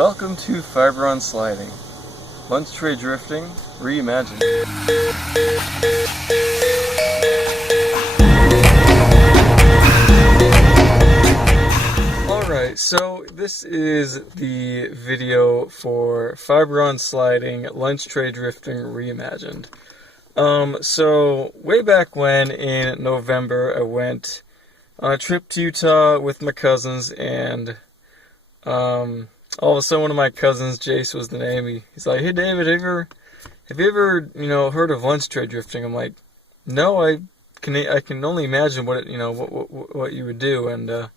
Welcome to Fiberon sliding. Lunch tray drifting, reimagined. Alright, so this is the video for Fiberon sliding, lunch tray drifting, reimagined. So way back when in November I went on a trip to Utah with my cousins, and all of a sudden one of my cousins, Jace was the name, he's like, "Hey David, have you ever heard of lunch tray drifting?" I'm like, "No, I can only imagine what what you would do." And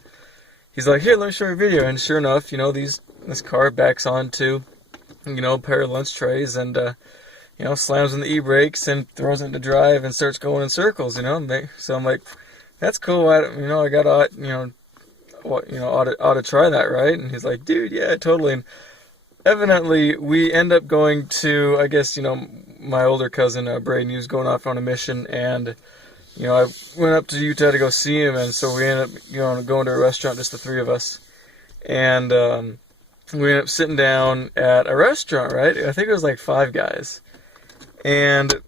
he's like, "Here, let me show you a video." And sure enough, this car backs onto a pair of lunch trays, and slams on the e-brakes and throws it into drive and starts going in circles. So I'm like, "That's cool. I got ought to try that, right?" And he's like, "Dude, yeah, totally." And evidently, we end up going to, I guess, my older cousin, Braden, he was going off on a mission, and, I went up to Utah to go see him, and so we ended up, going to a restaurant, just the three of us, and we ended up sitting down at a restaurant, right? I think it was like Five Guys, and,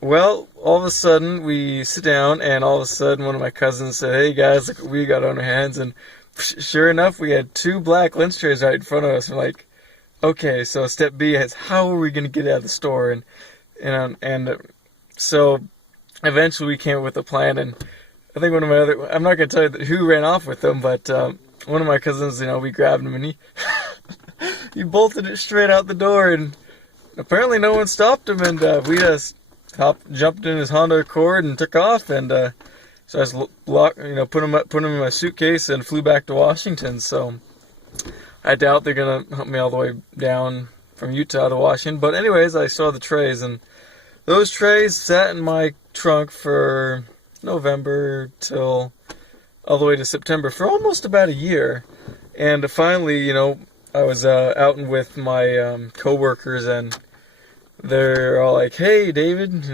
well, all of a sudden, we sit down, and all of a sudden, one of my cousins said, "Hey guys, look what we got on our hands," and sure enough, we had two black lunch trays right in front of us. I'm like, okay, so step B is, how are we going to get out of the store? And so eventually we came up with a plan, and I think one of my I'm not going to tell you who ran off with them, but one of my cousins, we grabbed him, and he he bolted it straight out the door, and apparently no one stopped him, and we just jumped in his Honda Accord and took off, and so I just put him in my suitcase and flew back to Washington. So I doubt they're gonna help me all the way down from Utah to Washington. But anyways, I saw the trays, and those trays sat in my trunk for November till all the way to September, for almost about a year. And finally, I was out and with my coworkers, and they're all like, "Hey David,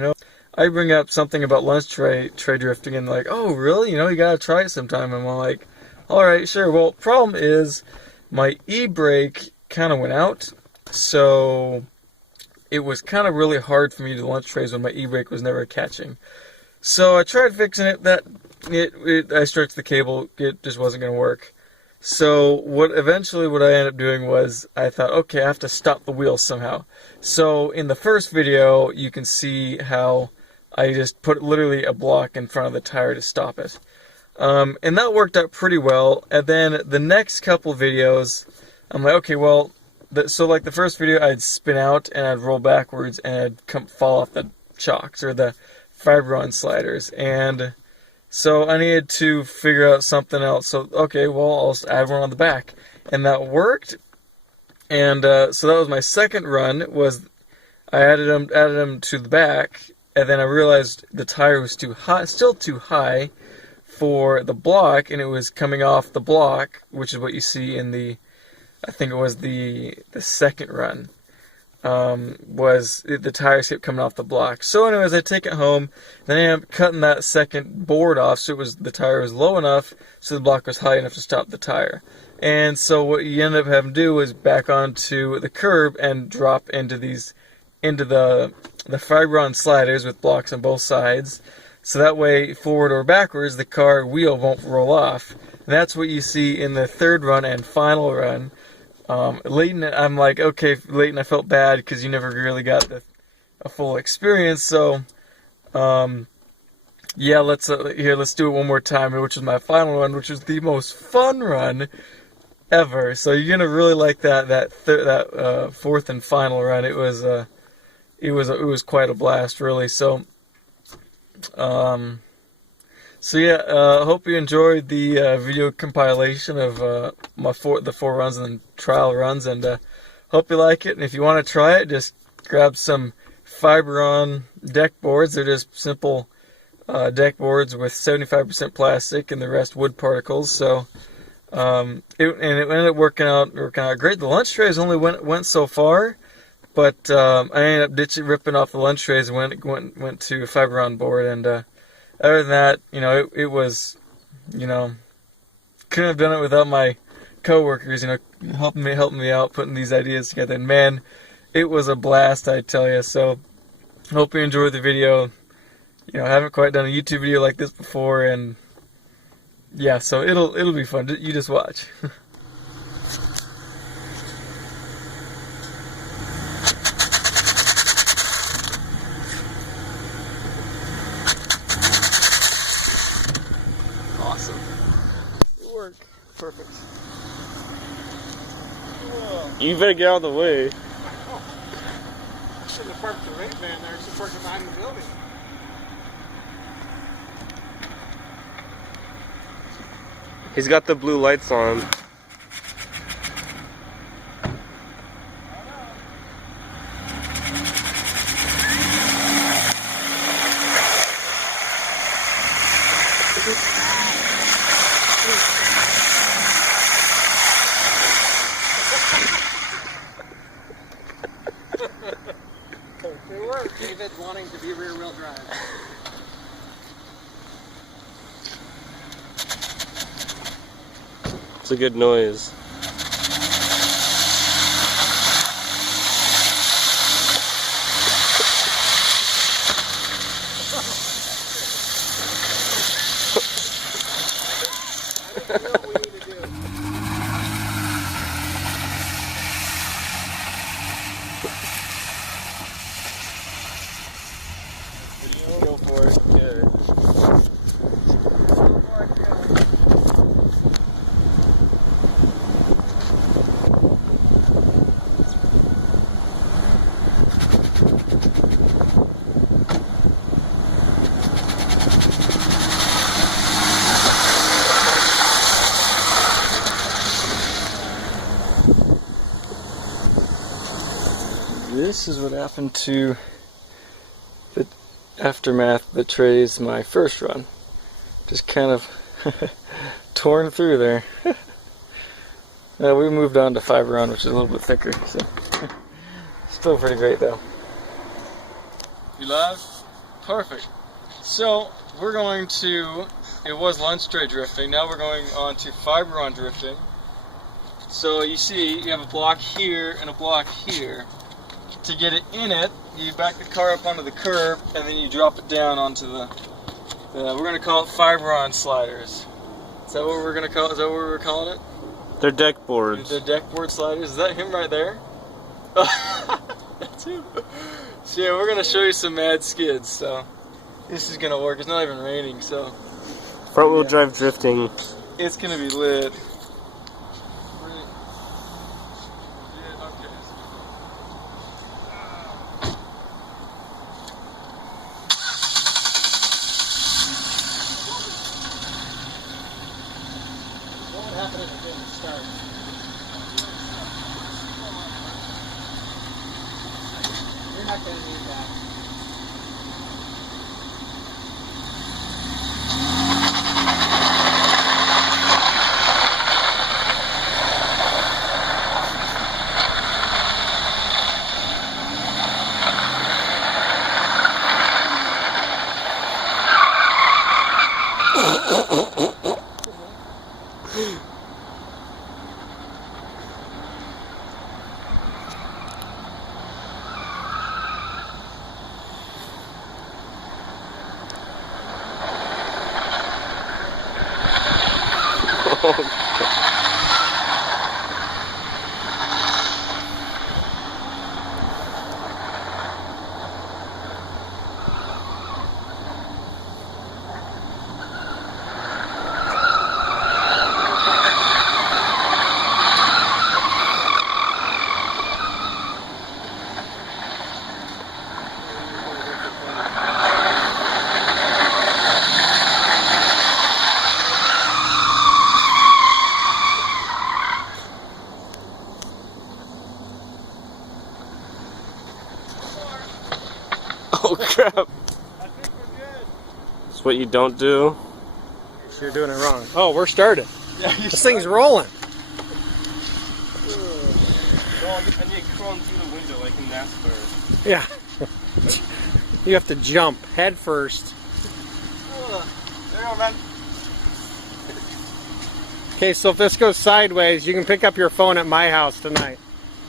I bring up something about lunch tray drifting," and like, "Oh really? You gotta try it sometime." And I'm like, "Alright, sure." Well, problem is, my e-brake kind of went out, so it was kind of really hard for me to do lunch trays when my e-brake was never catching. So I tried fixing it. I stretched the cable, it just wasn't going to work. So what I ended up doing was, I thought, okay, I have to stop the wheel somehow. So in the first video, you can see how I just put literally a block in front of the tire to stop it. And that worked out pretty well. And then the next couple videos, I'm like, okay, well, so like the first video, I'd spin out and I'd roll backwards and I'd fall off the chocks or the Fiberon sliders. And so I needed to figure out something else. So, okay, well, I'll add one on the back. And that worked. And so that was my second run, was I added them to the back. And then I realized the tire was too high, still too high for the block, and it was coming off the block, which is what you see in I think it was the second run, was the tires kept coming off the block. So anyways, I take it home, then I end up cutting that second board off, so the tire was low enough, so the block was high enough to stop the tire. And so what you end up having to do was back onto the curb and drop into the Fiberon sliders with blocks on both sides. So that way, forward or backwards, the car wheel won't roll off. And that's what you see in the third run and final run. Leighton, I'm like, okay, Leighton, I felt bad because you never really got a full experience. So, yeah, let's do it one more time, which is my final run, which was the most fun run ever. So you're gonna really like that fourth and final run. It was quite a blast, really. So. Hope you enjoyed the video compilation of the four runs and then trial runs, and hope you like it. And if you want to try it, just grab some Fiberon deck boards. They're just simple deck boards with 75% plastic and the rest wood particles. So it ended up working out great. The lunch trays only went so far. But I ended up ripping off the lunch trays and went to a Fiberon board, and other than that, it was, couldn't have done it without my co-workers, you know, helping me out, putting these ideas together. And man, it was a blast, I tell you. So hope you enjoyed the video. You know, I haven't quite done a YouTube video like this before, and yeah, so it'll be fun. You just watch. Awesome. Good work. Perfect. Whoa. You better get out of the way. Oh. I shouldn't have parked the rape van there. I should park it behind the building. He's got the blue lights on. Good work, David, wanting to be rear-wheel drive. It's a good noise. I think we know what we need to do. Video? Go for it. Good. Go for it, Joe. This is what happened to the aftermath that trays my first run. Just kind of torn through there. We moved on to Fiberon, which is a little bit thicker, so still pretty great though. You live? Perfect. So we're going to, it was lunch tray drifting, now we're going on to Fiberon drifting. So you see, you have a block here and a block here. To get it in it, you back the car up onto the curb, and then you drop it down onto the we're going to call it Fiberon sliders. Is that what we're going to call it? Is that what we're calling it? They're deck boards. The deck board sliders. Is that him right there? That's him. So yeah, we're going to show you some mad skids, so this is going to work. It's not even raining, so Front wheel drive drifting. it's going to be lit. Oh crap! I think we're good. That's what you don't do. You're doing it wrong. Oh, we're started. This thing's rolling. And you crawl through the window like in NASCAR. Yeah. You have to jump head first. There you go, man. Okay, so if this goes sideways, you can pick up your phone at my house tonight.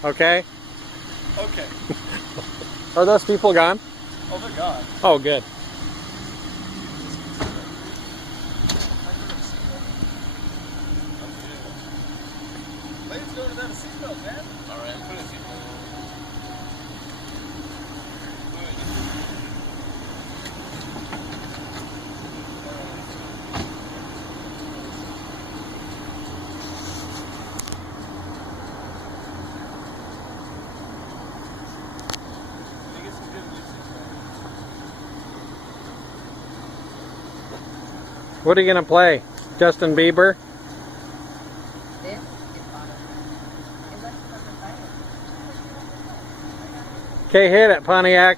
Okay? Okay. Are those people gone? Oh, they're gone. Oh, good. Ladies going without a seatbelt, man. All right, put a seatbelt on. What are you going to play? Justin Bieber? Okay, hit it, Pontiac.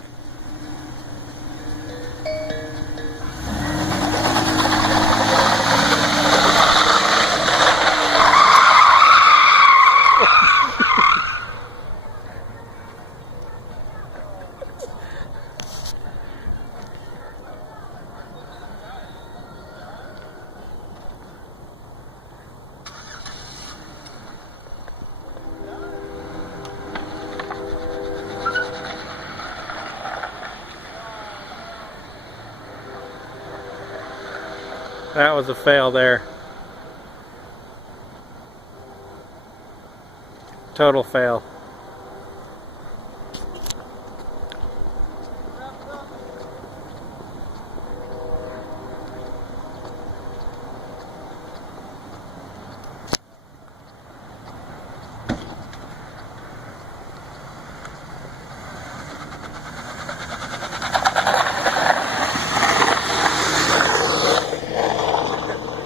That was a fail there. Total fail.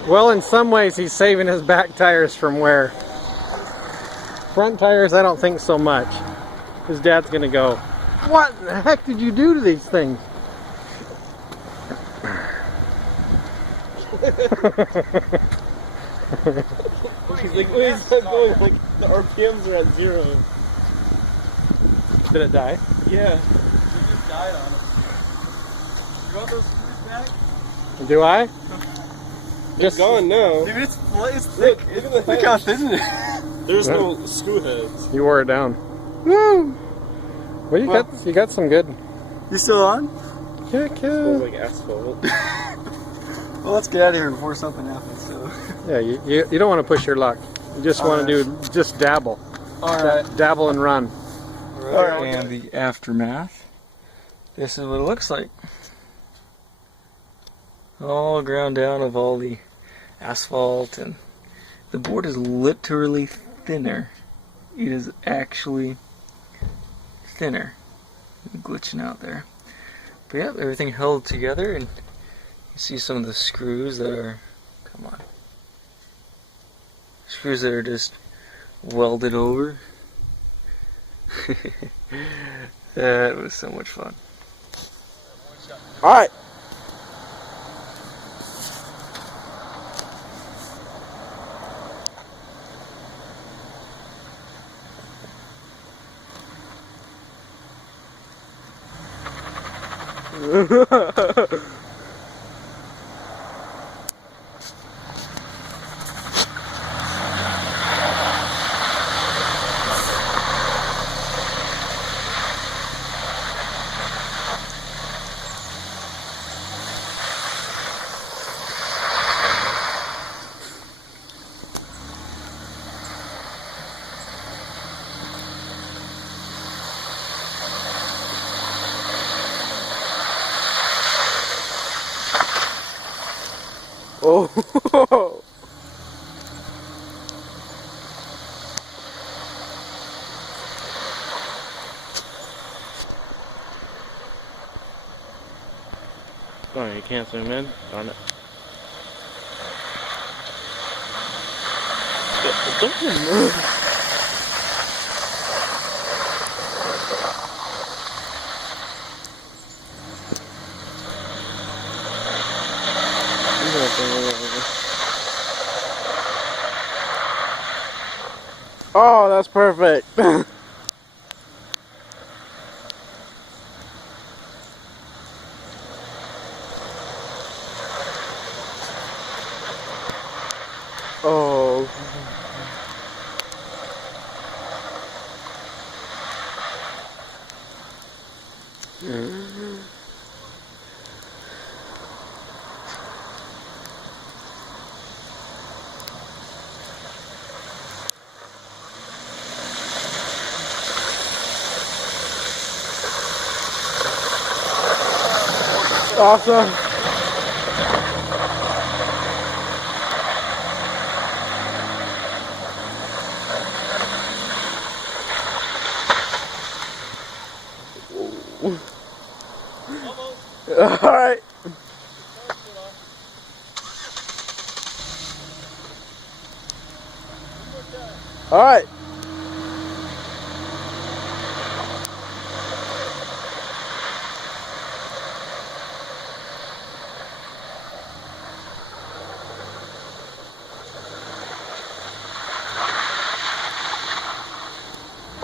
Well, in some ways he's saving his back tires from wear. Front tires, I don't think so much. His dad's gonna go, "What in the heck did you do to these things?" Like, wait, it's not going. Like, the RPMs are at 0. Did it die? Yeah. He just died on us. You want those screws back? Do I? They're gone now. Dude, it's thick. Look how thin it is. There's no screw heads. You wore it down. Woo! Well, you got some good. You still on? Heck yeah. Like asphalt. Well, let's get out of here before something happens. So. Yeah, you don't want to push your luck. You just want to do just dabble. All right. Dabble and run. All right. And the aftermath. This is what it looks like. All ground down of all the asphalt, and the board is literally thinner. It is actually thinner. I'm glitching out there. But yeah, everything held together, and you see some of the screws that are, come on. Screws that are just welded over. That was so much fun. Alright. Oh. No, you can't zoom in. Darn it. Don't even move. Oh, that's perfect. Oh Awesome. All right. All right.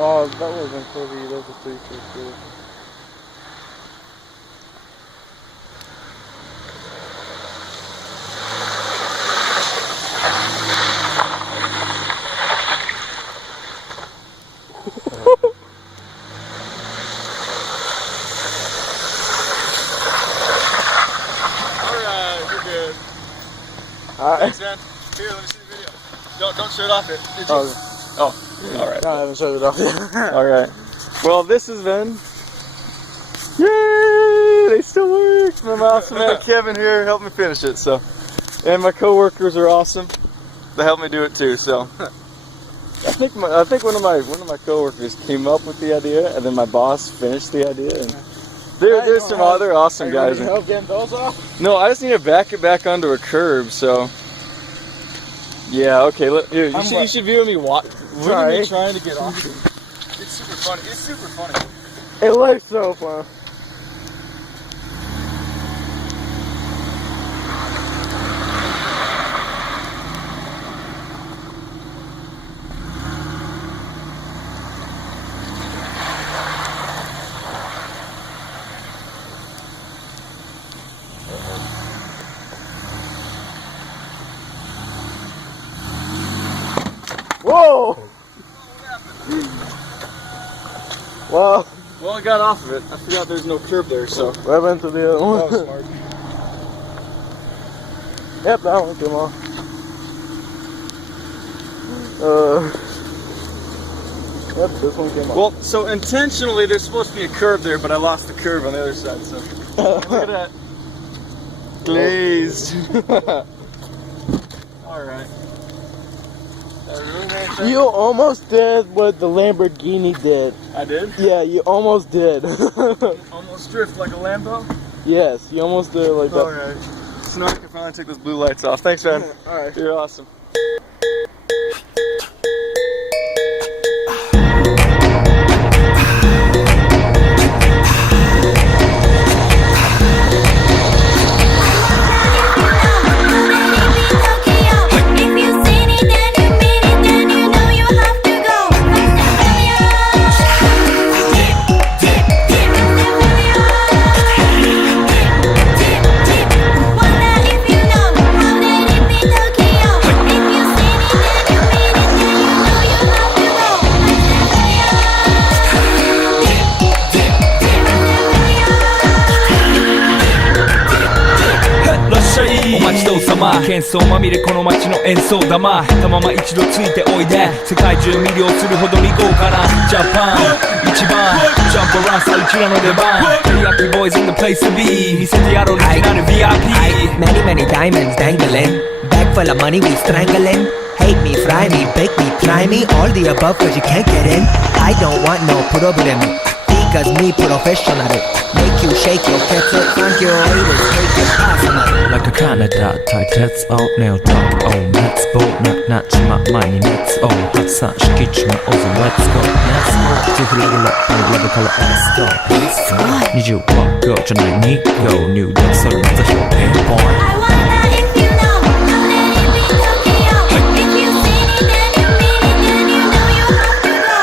Oh, that wasn't heavy. That was a 360. Alright, you're good. Alright. Thanks, man. Here, let me see the video. Don't show it off it. Did you? Oh, alright. I haven't showed it off yet. Alright. Well, this has been Yay! They still work. my awesome man Kevin here helped me finish it. So, and my coworkers are awesome. They helped me do it too. So, I think one of my coworkers came up with the idea, and then my boss finished the idea. And there's some other awesome guys. Help getting those off? No, I just need to back it back onto a curb. So, yeah, okay. You should view me Sorry. trying to get off. It's super funny. It's super funny. It looks so fun. Whoa! Well, I got off of it. I forgot there's no curb there, so. right into the other one. That was smart. Yep, that one came off. Yep, this one came off. Well, so intentionally there's supposed to be a curb there, but I lost the curb on the other side, so. Look at that. Glazed. Alright. You almost did what the Lamborghini did. I did? Yeah, you almost did. Almost drift like a Lambo? Yes, you almost did it like that. Alright. So now I can finally take those blue lights off. Thanks, man. Alright. You're awesome.お待ちどうさま喧騒まみれこの街の演奏玉たまま一度ついておいで世界中魅了するほどに豪華なジャパン一番ジャンプランさうちらの出番テリヤキボーイズ in the place to be 見せてやろうリジナル VIP Many many diamonds dangling Bag full of money we strangling Hate me, fry me, bake me, try me All the above cause you can't get in I don't want no problem Because me professional Make you shake your tits Thank you haters take it personal Like a Canada 対決をネオトークを熱望なちま前に熱を発散敷地のオズ Let's go Let's go ぜひレギュラーパンラブから Let's go Let's go 20は Go じゃないに Go 入力それまた標点ポイント I wonder if you know If you see it then you mean it then you know you have to go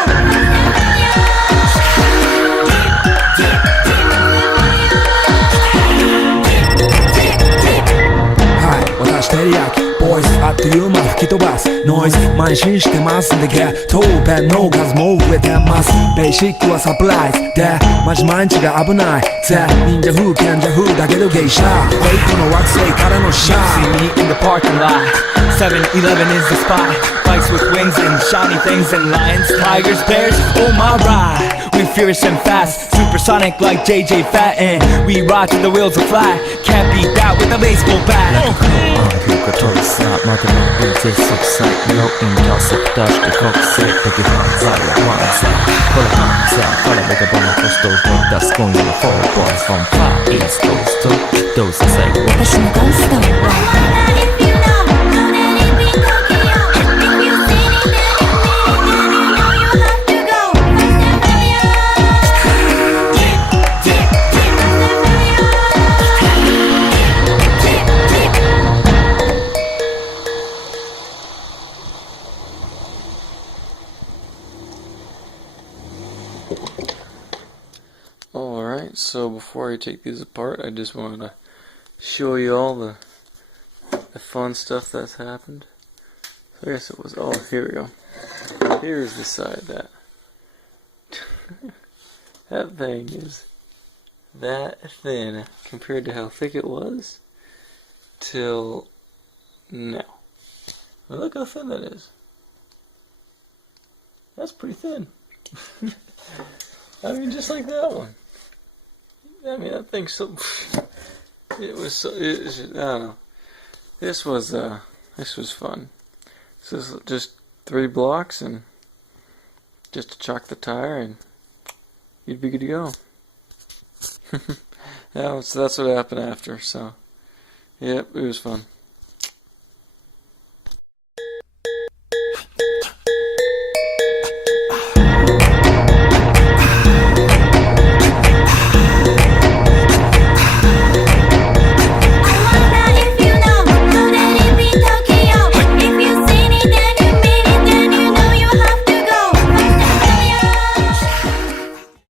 Hi 私テリヤキボーイズあっという間き飛ばすノイズ慢心してますんで Get トーペンの数も増えてますベーシックはサプライズでマジ毎日が危ないぜ忍者風賢者風だけど芸者エイトの惑星からのシャー See me in the parking lot 7-Eleven is the spot Bikes with wings and shiny things and lions Tigers, bears, oh my ride We fierce and fast Supersonic like JJ Fat And we ride till the wheels are flat Can't beat that with a baseball bat อยู่กับโทรศัพท์มาแต่ไม่เป็นใจสดใสยกอินดอร์สักดัชแต่คอกเซ็ตไปที่ห้างใจและวางใจคนละห้างใจคนละไม่ได้บอกว่าโคสโตโดนดัสกงอยู่โฟร์บอลฟอร์มฟ้า East Coast to those that say 私のゴースト Alright, so before I take these apart, I just wanted to show you all the fun stuff that's happened. So I guess it was, oh, here we go. Here's the side that that thing is that thin compared to how thick it was till now. Now look how thin that is. That's pretty thin. I mean, just like that one. I mean, that thing's so. It was so. I don't know. This was fun. This is just 3 blocks and just to chalk the tire and you'd be good to go. Yeah, so that's what happened after. So, yep, it was fun.